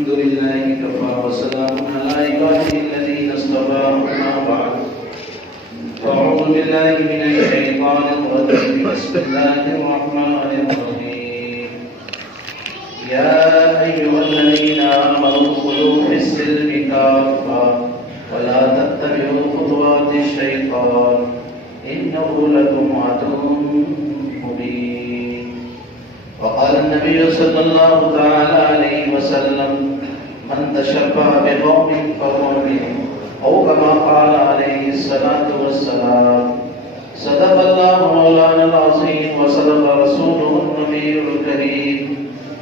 الحمد لله كفى وسلام على عباده الذين اصطفى أما بعد أعوذ بالله من الشيطان الرجيم بسم الله الرحمن الرحيم يا أيها الذين آمنوا ادخلوا في السلم كافة ولا تتبعوا خطوات الشيطان إنه لكم عدو مبين. وقال النبي صلى الله تعالى عليه وسلم من تشبه بقوم فهو منهم أو كما قال عليه الصلاة والسلام. صدق الله مولانا العظيم وصدق رسوله النبي الكريم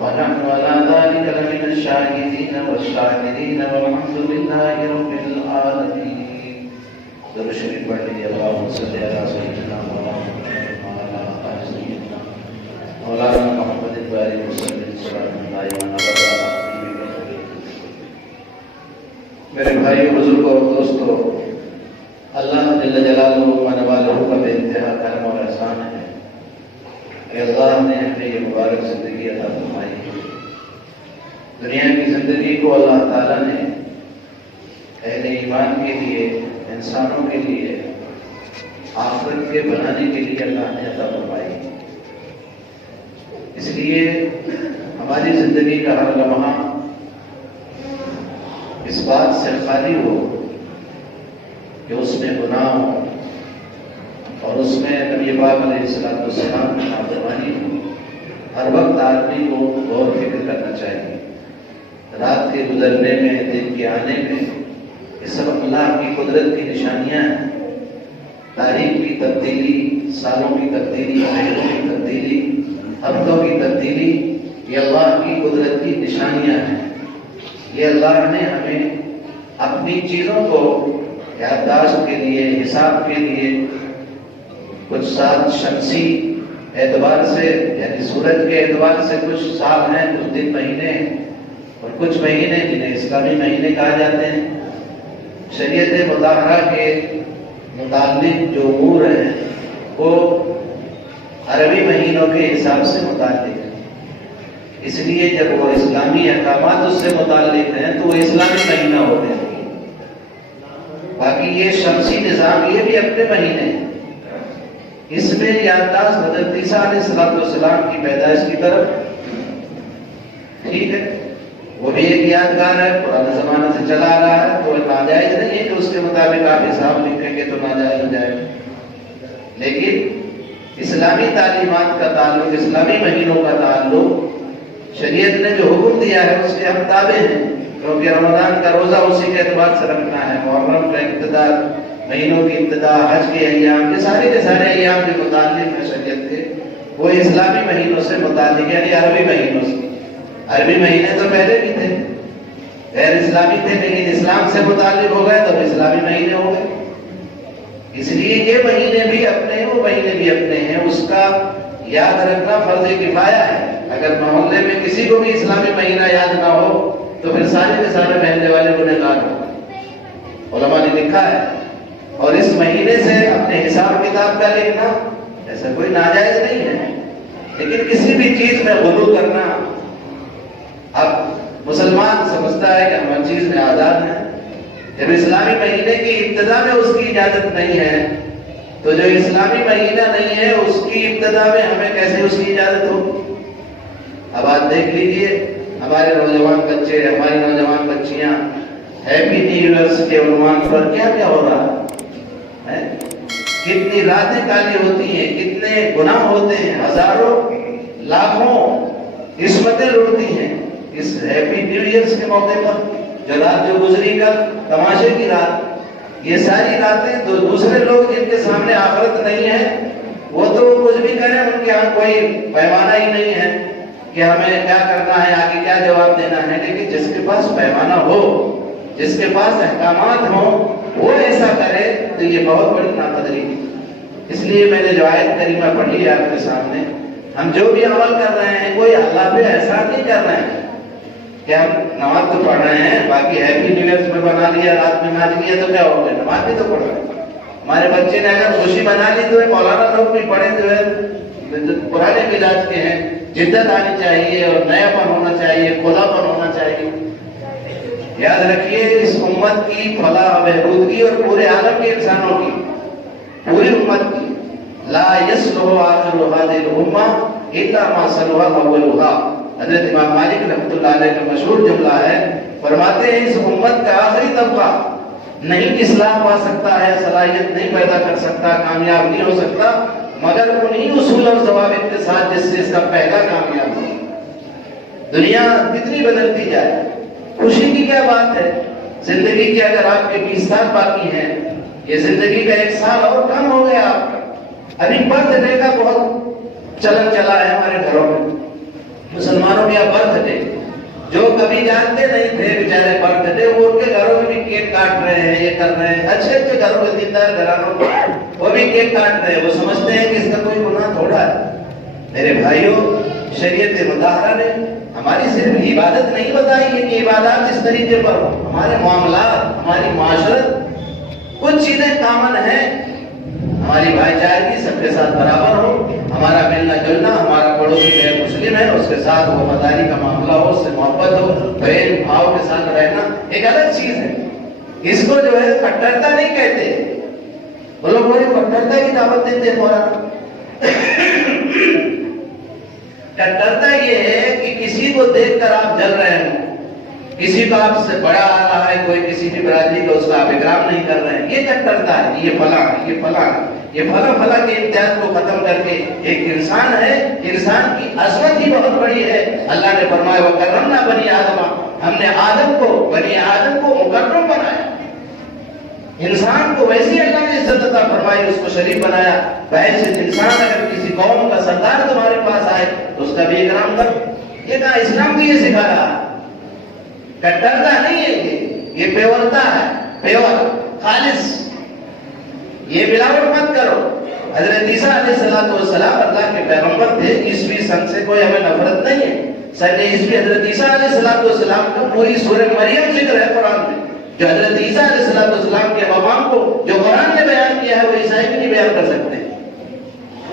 ونحن على ذلك لمن الشاهدين والشاكرين والحمد لله رب العالمين. درود شریف پڑھ لیجیے. اللهم صل على سيدنا مولانا محمد الباری وسلم صلی اللہ علیہ وسلم. میرے بھائی بزرگوں اور دوستوں، اللہ جل جلالہ من والہ کا بے انتہا کرم اور احسان ہے کہ اللہ نے ہمیں یہ مبارک زندگی عطا فرمائی ہے. دنیا کی زندگی کو اللہ تعالیٰ نے اہل ایمان کے لیے، انسانوں کے لیے، آخرت کے بنانے کے لیے اللہ نے عطا فرمائی. اس لیے ہماری زندگی کا ہر لمحہ اس بات سے خالی ہو کہ اس میں گناہ ہو اور اس میں نبی پاک علیہ السلام کی نافرمانی ہو. ہر وقت آدمی کو غور فکر کرنا چاہیے. رات کے گزرنے میں، دن کے آنے میں، یہ سب اللہ کی قدرت کی نشانیاں ہیں. تاریخ کی تبدیلی، سالوں کی تبدیلی، مہینوں کی تبدیلی، ہفتوں کی تبدیلی، یہ اللہ کی قدرت کی نشانیاں ہیں. یہ اللہ نے ہمیں اپنی چیزوں کو یادداشت کے لیے، حساب کے لیے، کچھ سال شمسی اعتبار سے یعنی سورج کے اعتبار سے کچھ سال ہیں، کچھ دن مہینے ہیں، اور کچھ مہینے جنہیں اسلامی مہینے کہا جاتے ہیں. شریعت مطہرہ کے متعلق جو امور ہیں وہ عربی مہینوں کے حساب سے متعلق ہے. اس لیے جب وہ اسلامی احکامات اس سے متعلق ہیں تو وہ اسلامی مہینہ ہوتے ہیں. باقی یہ شمسی نظام یہ بھی اپنے مہینے ہیں. اس میں یادداشت حضرت عیسیٰ علیہ السلام کی پیدائش کی طرف ٹھیک ہے، وہ بھی ایک یادگار ہے، پرانے زمانے سے چلا آ رہا ہے. تو ناجائز نہیں ہے کہ اس کے مطابق آپ حساب لکھیں گے تو ناجائز ہو جائے. لیکن اسلامی تعلیمات کا تعلق، اسلامی مہینوں کا تعلق، شریعت نے جو حکم دیا ہے اس کے ہم تابع ہیں. کیونکہ رمضان کا روزہ اسی کے اعتبار سے رکھنا ہے، محرم کا ابتدا، مہینوں کی ابتدا، حج کے ایام، یہ سارے کے سارے ایام جو متعلق ہیں شریعت کے وہ اسلامی مہینوں سے متعلق، یعنی عربی مہینوں سے. عربی مہینے تو پہلے بھی تھے، غیر اسلامی تھے، لیکن اسلام سے متعلق ہو گئے تو اسلامی مہینے ہو گئے. اس لیے یہ مہینے بھی اپنے ہیں، وہ مہینے بھی اپنے ہیں. اس کا یاد رکھنا فرض کفایہ ہے. اگر محلے میں کسی کو بھی اسلامی مہینہ یاد نہ ہو تو پھر سارے کے سارے محلے والے گنہگار ہوں. علماء نے لکھا ہے. اور اس مہینے سے اپنے حساب کتاب کا لکھنا ایسا کوئی ناجائز نہیں ہے، لیکن کسی بھی چیز میں غلو کرنا، اب مسلمان سمجھتا ہے کہ ہم ہر چیز میں آزاد ہیں. جب اسلامی مہینے کی ابتدا میں اس کی اجازت نہیں ہے تو جو اسلامی مہینہ نہیں ہے اس کی ابتدا میں ہمیں کیسے اس کی اجازت ہو؟ اب آپ دیکھ لیجئے ہمارے نوجوان بچے، ہماری نوجوان بچیاں ہیپی نیو ایئر کے عنوان پر کیا کیا ہو رہا ہے. کتنی راتیں کالی ہوتی ہیں، کتنے گناہ ہوتے ہیں، ہزاروں لاکھوں عصمتیں لٹتی ہیں اس ہیپی نیو ایئر کے موقع پر. جو رات جو گزری کل تماشے کی رات، یہ ساری راتیں دوسرے لوگ جن کے سامنے آخرت نہیں ہے وہ تو کچھ بھی کریں، ان کے ہاں کوئی پیمانہ ہی نہیں ہے کہ ہمیں کیا کرنا ہے، آگے کیا جواب دینا ہے. لیکن جس کے پاس پیمانہ ہو، جس کے پاس احکامات ہوں، وہ ایسا کرے تو یہ بہت بڑی ناقدری ہے. اس لیے میں نے جو آیت کریمہ پڑھی ہے آپ کے سامنے، ہم جو بھی عمل کر رہے ہیں کوئی اللہ پہ احسان نہیں کر رہے ہیں کہ ہم نماز تو پڑھ رہے ہیں، باقی ہیپی نیو ایئر میں بنا لیا، رات میں ناچ لیا تو کیا ہو گیا، نماز بھی تو پڑھ رہے ہیں. ہمارے بچے نے اگر خوشی بنا لی تو مولانا لوگ بھی پڑھے جو ہے پرانے مزاج کے ہیں، جدت آنی چاہیے اور نیا پن ہونا چاہیے، کھلا پن ہونا چاہیے. یاد رکھیے اس امت کی فلاح و بہبود کی اور پورے عالم کے انسانوں کی، پوری امت کی، لا یصلح آخر هذه الامہ الا ما صلح اولها۔ حضرت امام مالک رحمۃ اللہ علیہ کا مشہور جملہ ہے، فرماتے ہیں اس امت کا آخری طبقہ نہیں اصلاح پا سکتا ہے، صلاحیت نہیں پیدا کر سکتا، کامیاب نہیں ہو سکتا مگر انہی اصول اور ضوابط کے ساتھ جس سے اس کا پہلا کامیاب ہو۔ دنیا کتنی بدلتی جائے، خوشی کی کیا بات ہے، زندگی کی اگر آپ کے 20 سال باقی ہیں، یہ زندگی کا 1 سال اور کم ہو گیا آپ کا۔ ابھی برتھ ڈے کا بہت چلن چلا ہے ہمارے گھروں میں، مسلمانوں کے یہاں برتھ ڈے، جو کبھی جانتے نہیں تھے بیچارے برتھ ڈے، وہ ان کے گھروں میں بھی کیک کاٹ رہے ہیں، یہ کر رہے ہیں، اچھے اچھے گھروں کے دیندار گھرانوں میں وہ بھی کیک کاٹ رہے ہیں، وہ سمجھتے ہیں کہ اس کا کوئی گناہ تھوڑا ہے۔ میرے بھائیوں، شریعت مطہرہ نے ہماری صرف عبادت نہیں بتائی ہے کہ عبادات اس طریقے پر ہو، ہمارے معاملات، ہماری معاشرت، کچھ چیزیں کامن ہیں، ہماری بھائی چارگی سب کے ساتھ برابر ہو، ہمارا ملنا جلنا، ہمارا پڑوسی غیر مسلم ہے اس کے ساتھ وفاداری کا معاملہ ہو، اس سے محبت ہو، پریم بھاؤ کے ساتھ رہنا ایک الگ چیز ہے۔ اس کو جو ہے کٹرتا نہیں کہتے، وہ لوگ بڑے کٹرتا کی دعوت دیتے ہیں مولانا۔ کٹرتا یہ ہے کہ کسی کو دیکھ کر آپ جل رہے ہوں، کسی کو آپ سے بڑا آ رہا ہے، کوئی کسی بھی برادری کو اس کا آپ اکرام نہیں کر رہے ہیں، یہ کٹرتا ہے، یہ فلاں، یہ فلاں، یہ فلاں فلاں کے امتیاز کو ختم کر کے ایک انسان ہے، انسان کی عظمت ہی بہت بڑی ہے۔ اللہ نے فرمایا وَكَرَّمْنَا بَنِي آدَمَ، ہم نے آدم کو، بنی آدم کو مکرم بنایا، انسان کو ویسی اللہ نے عزت عطا فرمائی، اس کو شریف بنایا۔ بحیث انسان اگر کسی قوم کا سردار تمہارے پاس آئے تو اس کا بھی اکرام کرو، یہ کہا اسلام بھی یہ سکھا رہا ہے۔ کٹرتا نہیں ہے، یہ پیورتا ہے، پیور، خالص، یہ ملاوٹ مت کرو۔ حضرت عیسیٰ علیہ السلام اللہ کے پیغمبر تھے، عیسوی سن سے کوئی ہمیں نفرت نہیں ہے، سن عیسوی حضرت عیسیٰ علیہ السلام کا پوری سورہ مریم ذکر ہے قرآن میں، جو حضرت عیسیٰ علیہ السلام کے مقام کو جو قرآن نے بیان کیا ہے وہ عیسائی بھی نہیں بیان کر سکتے۔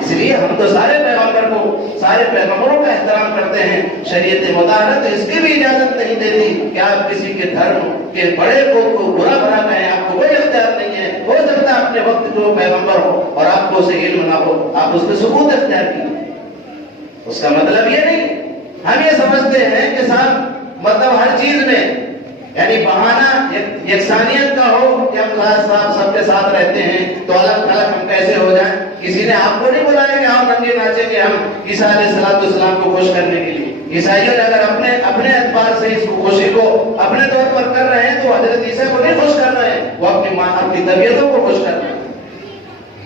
اس لیے ہم تو سارے پیغمبر کو، سارے پیغمبروں کا احترام کرتے ہیں۔ شریعت مطہرہ تو اس کی بھی اجازت نہیں دیتی کہ آپ کسی کے دھرم کے بڑے کو برا بھلا کہیں، آپ کو کوئی اختیار نہیں ہے۔ ہو سکتا ہے اپنے وقت جو پیغمبر ہو اور آپ کو اسے علم نہ ہو، آپ اس کے ثبوت اختیار کیجیے، اس کا مطلب یہ نہیں۔ ہم یہ سمجھتے ہیں کہ صاحب مطلب ہر چیز میں یعنی بہانہ یکسانیت کا ہو کہ ہم صاحب سب کے ساتھ رہتے ہیں تو الگ الگ ہم کیسے ہو جائیں۔ کسی نے آپ کو نہیں بلایا کہ آپ رنگے ناچے کہ ہم عیسیٰ علیہ السلام کو خوش کرنے کے لیے۔ عیسائیوں نے اگر اپنے اعتبار سے اس خوشی کو اپنے طور پر کر رہے ہیں تو حضرت عیسیٰ کو نہیں خوش کر رہے ہیں، وہ اپنی طبیعتوں کو خوش کر رہے ہیں۔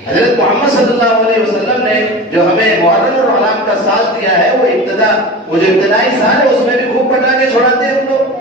حضرت محمد صلی اللہ علیہ وسلم نے جو ہمیں محرم اور حرام کا ساتھ دیا ہے، وہ جو ابتدائی سال ہے اس میں بھی خوب پٹاخے چھوڑاتے ہیں ہم لوگ۔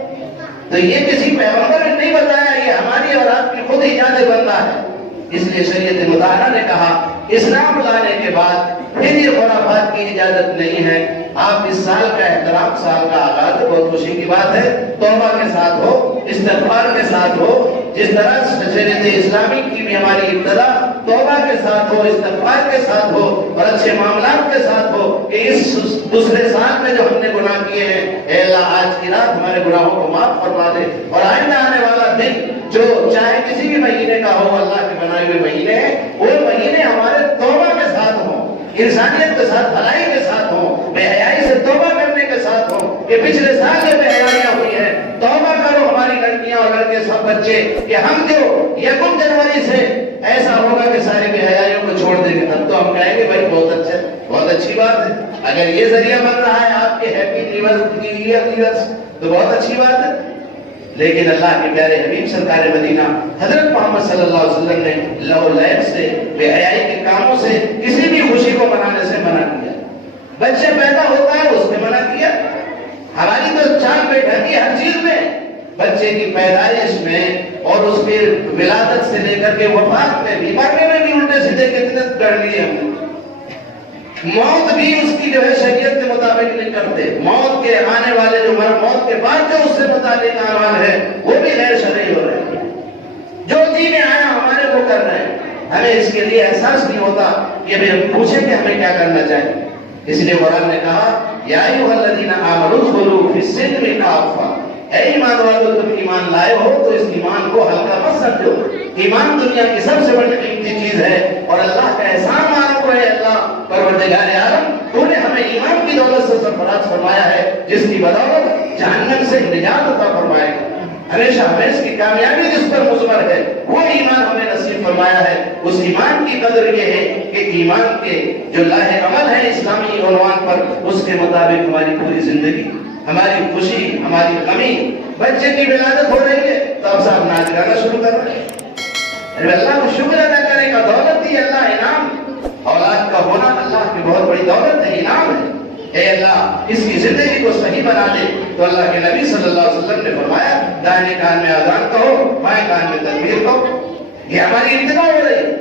تو یہ کسی پیغمبر نے نہیں بتایا، یہ ہماری اور آپ کی خود ایجاد بندہ ہے۔ اس لیے شریعت مطہرہ نے کہا اسلام لانے کے بعد پھر یہ خرافات کی اجازت نہیں ہے۔ آپ اس سال کا احترام، سال کا آغاز بہت خوشی کی بات ہے، توبہ کے ساتھ ہو، استغفار کے ساتھ ہو، جس طرح شریعت اسلامی کی بھی ہماری ابتدا توبہ کے ساتھ ہو، استغفار کے ساتھ ہو اور اچھے معاملات کے ساتھ ہو کہ اس دوسرے سال میں جو ہم نے گناہ کیے ہیں، اے اللہ آج کی رات ہمارے گناہوں کو معاف فرما دے، اور آئندہ آنے والا دن جو چاہے کسی بھی مہینے کا ہو، اللہ کے بنائے ہوئے مہینے ہیں، وہ مہینے ہمارے توبہ کے ساتھ ہوں، انسانیت کے ساتھ، بھلائی کے ساتھ ہوں، بے حیائی سے توبہ کرنے کے ساتھ ہوں کہ پچھلے سال جو بے حیائیاں ہوئی ہیں توبہ کرو ہماری لڑکیاں اور لڑکے سب بچے کہ ہم جو 1 جنوری سے ایسا ہوگا کہ سارے بے حیائیوں کو چھوڑ دیں گے، تب تو ہم کہیں گے بھائی بہت اچھا، بہت اچھی بات ہے۔ اگر یہ ذریعہ بن رہا ہے آپ کے ہیپی نیو ایئر تو بہت اچھی بات ہے۔ لیکن اللہ کے پیارے حبیب سرکار مدینہ حضرت محمد صلی اللہ علیہ وسلم نے لو لعب سے، بے حیائی کے کاموں سے، کسی بھی خوشی کو منانے سے منع کیا۔ بچے پیدا ہوتا ہے اس نے منع کیا، ہماری تو چاند بیٹھتی ہر چیز میں، بچے کی پیدائش میں اور اس کی ولادت سے لے کر کے وفات میں، بیماری میں بھی الٹے سیدھے کتنے کر لیے ہم نے۔ موت بھی اس کی جو ہے شریعت کے مطابق نہیں کرتے، موت کے آنے والے جو موت کے بعد جو اس سے متعلق اعمال ہے وہ بھی غیر شرعی ہو رہے ہیں، جو جی میں آیا ہمارے کو کر رہے ہیں۔ ہمیں اس کے لیے احساس نہیں ہوتا کہ ہم پوچھیں کہ ہمیں کیا کرنا چاہیے۔ اس لیے قرآن نے کہا یا ایھا الذین آمنوا ادخلوا فی السلم کافہ، اے ایمان والو تم ایمان لائے ہو تو اس ایمان کو ہلکا مت سمجھو. ایمان دنیا کی سب سے بڑی قیمتی چیز ہے اور اللہ کا احسان مانو ہے اللہ پروردگار عالم تو نے ہمیں ایمان کی دولت سے سرفراز فرمایا ہے جس کی بدولت جہنم سے نجات عطا فرمائے گا. ہمیشہ ہمیں اس کی کامیابی جس پر مضمر ہے وہ ایمان ہمیں نصیب فرمایا ہے. اس ایمان کی قدر یہ ہے کہ ایمان کے جو لاہ عمل ہے اسلامی عنوان پر اس کے مطابق ہماری پوری زندگی ہماری خوشی ہماری غمی. بچے کی ولادت ہو رہی ہے تو اب صاحب ناچ گانا شروع کر رہے ہیں. اللہ کو شکر ادا کرنے کا دولت دی اللہ انعام. اولاد کا ہونا اللہ کی بہت بڑی دولت ہے انعام ہے. اے اللہ اس کی زندگی کو صحیح بنا دے. تو اللہ کے نبی صلی اللہ علیہ وسلم نے فرمایا دائیں کان میں اذان کہو بائیں کان میں تکبیر کہو. یہ ہماری ابتدا ہو رہی ہے.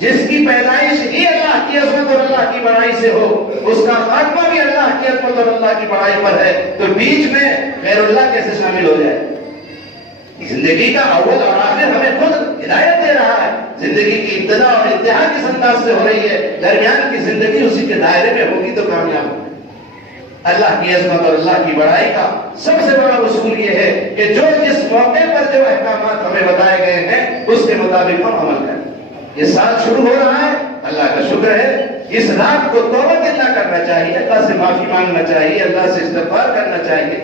جس کی پیدائش ہی اللہ کی عظمت اور اللہ کی بڑائی سے ہو اس کا خاتمہ بھی اللہ کی عظمت اور اللہ کی بڑائی پر ہے تو بیچ میں غیر اللہ کیسے شامل ہو جائے. زندگی کا اول اور آخر ہمیں خود ہدایت دے رہا ہے. زندگی کی ابتدا اور انتہا کس انداز سے ہو رہی ہے درمیان کی زندگی اسی کے دائرے میں ہوگی تو کامیاب ہوگی. اللہ کی عظمت اور اللہ کی بڑائی کا سب سے بڑا اصول یہ ہے کہ جو جس موقع پر جو احکامات ہمیں بتائے گئے ہیں اس کے مطابق ہم عمل کریں. یہ سال شروع ہو رہا ہے اللہ کا شکر ہے. اس رات کو توبہ اللہ کرنا چاہیے اللہ سے معافی مانگنا چاہیے اللہ سے استغفار کرنا چاہیے.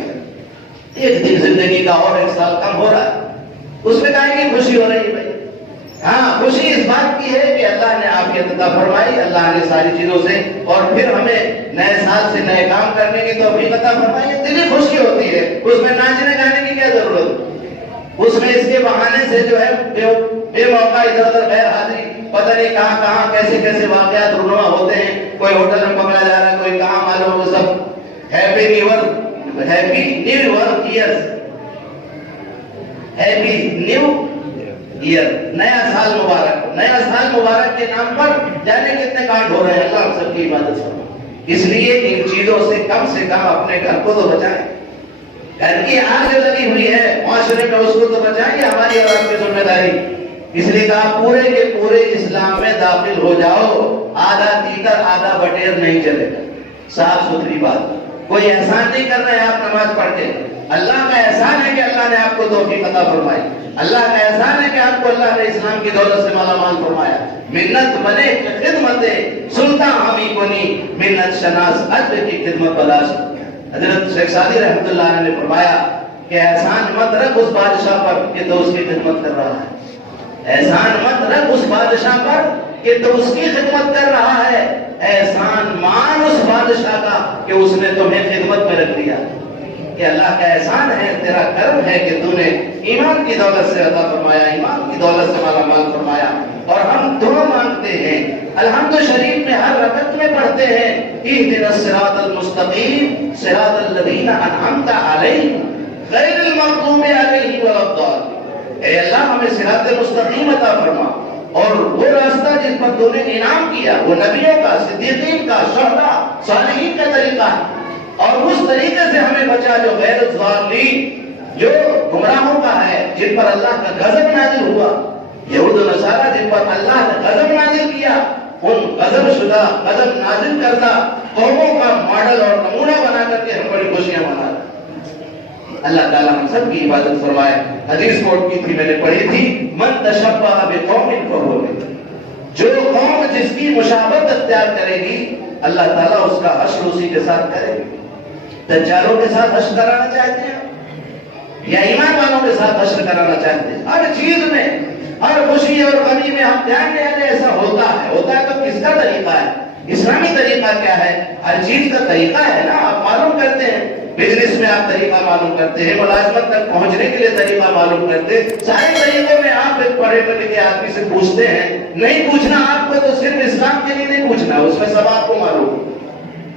ایک دن زندگی کا اور ایک سال کم ہو رہا ہے اس میں کہیں گے خوشی ہو رہی ہے بھائی. ہاں خوشی اس بات کی ہے کہ اللہ نے عافیت عطا فرمائی اللہ نے ساری چیزوں سے اور پھر ہمیں نئے سال سے نئے کام کرنے کی توفیق عطا فرمائی. دلی خوشی ہوتی ہے اس میں ناچنے گانے کی کیا ضرورت. اس میں اس کے بہانے سے جو ہے بے موقع ادھر ادھر غیر حاضری پتہ نہیں کہاں کہاں کیسے کیسے واقعات رونما ہوتے ہیں. کوئی ہوٹل میں پکڑا جا رہا ہے کوئی کہاں معلوم ہو. سب ہیپی نیو ایئر نیا سال مبارک. نیا سال مبارک کے نام پر جانے کتنے کانڈ ہو رہے ہیں. اللہ ہم سب کی عبادت فرمائے. اس لیے ان چیزوں سے کم اپنے گھر کو تو بچائیں. گھر کی آگ جو لگی ہوئی ہے معاشرے میں اس کو تو بچائیں. ہماری اور آپ کی ذمہ داری. اس لیے کہا پورے کے پورے اسلام میں داخل ہو جاؤ. آدھا تیتر آدھا بٹیر نہیں چلے گا. صاف ستھری بات. کوئی احسان نہیں کر رہے آپ نماز پڑھ کے. اللہ کا احسان ہے کہ اللہ نے آپ کو توفیق عطا فرمائی. اللہ کا احسان ہے کہ آپ کو اللہ نے اسلام کی دولت سے مالا مال فرمایا. منت بنے خدمت سلطان ہمی کنی منت شناس عدل کی خدمت بلاش. حضرت شیخ سعدی رحمۃ اللہ علیہ نے فرمایا کہ احسان مت رکھ اس بادشاہ پر کہ تو اس کی خدمت کر رہا ہے. احسان مت رکھ اس بادشاہ پر کہ تو اس کی خدمت کر رہا ہے. احسان مان اس بادشاہ کا کہ اس نے تمہیں خدمت میں رکھ دیا. کہ اللہ کا احسان ہے تیرا کرم ہے کہ تو نے ایمان کی دولت سے عطا فرمایا ایمان کی دولت سے مالا مال فرمایا. اور ہم دعا مانگتے ہیں الحمد شریف میں ہر رکعت میں پڑھتے ہیں اهدنا الصراط المستقیم صراط الذین انعمت علیہم غیر المغضوب علیہم ولا الضالین. اے اللہ ہمیں صراط مستقیم عطا فرما اور وہ راستہ جس پر تو نے انعام کیا وہ نبیوں کا صدیقین کا شہداء صالحین کا طریقہ ہے اور اس طریقے سے ہمیں بچا جو غیر الضالین جو گمراہوں کا ہے جن پر اللہ کا غضب نازل ہوا. یہود و نصارہ جن پر اللہ نے غضب نازل کیا ان غضب شدہ غضب نازل کردہ قوموں کا ماڈل اور نمونہ بنا کر کے ہم بڑی خوشیاں منا رہے ہیں. اللہ تعالیٰ ہم سب کی عبادت فرمائے. حدیث کوٹ کی تھی میں نے پڑھی تھی من تشبہ بقوم فہو منہم. جو قوم جس کی مشابہت اختیار کرے گی اللہ تعالیٰ اس کا حشر اسی کے ساتھ کرے گی. دجالوں کے ساتھ حشر کرانا چاہتے ہیں یا ایمان والوں کے ساتھ حشر کرانا چاہتے ہیں. ہر چیز میں ہر خوشی اور غمی میں ہم دھیان دیں ایسا ہوتا ہے تو کس کا طریقہ ہے. اسلامی طریقہ کیا ہے. ہر چیز کا طریقہ ہے نا. آپ معلوم کرتے ہیں بزنس میں آپ طریقہ معلوم کرتے ہیں ملازمت تک پہنچنے کے لیے طریقہ معلوم کرتے ہیں. سارے طریقوں میں آپ ایک پڑھے لکھے آدمی سے پوچھتے ہیں. نہیں پوچھنا آپ کو تو صرف اسلام کے لیے نہیں پوچھنا اس میں سب آپ کو معلوم.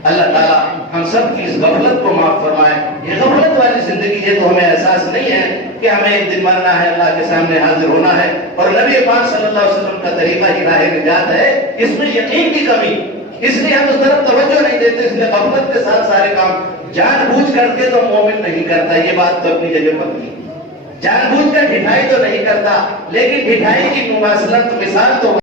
اللہ تعالیٰ ہم سب کی اس غفلت کو معاف فرمائے. یہ غفلت والی زندگی یہ تو ہمیں احساس نہیں ہے کہ ہمیں ایک دن مرنا ہے اللہ کے سامنے حاضر ہونا ہے اور نبی پاک صلی اللہ علیہ وسلم کا طریقہ ہی راہ نجات ہے. اس میں یقین کی کمی اس لیے ہم اس طرف توجہ نہیں دیتے. اس لیے غفلت کے ساتھ سارے کام جان بوجھ کر کے تو مومن نہیں کرتا. یہ بات تو اپنی جگہ پر نہیں. جان بوجھ کر ڈھٹائی تو نہیں کرتا لیکن ڈھٹائی کی مماثلت مثال تو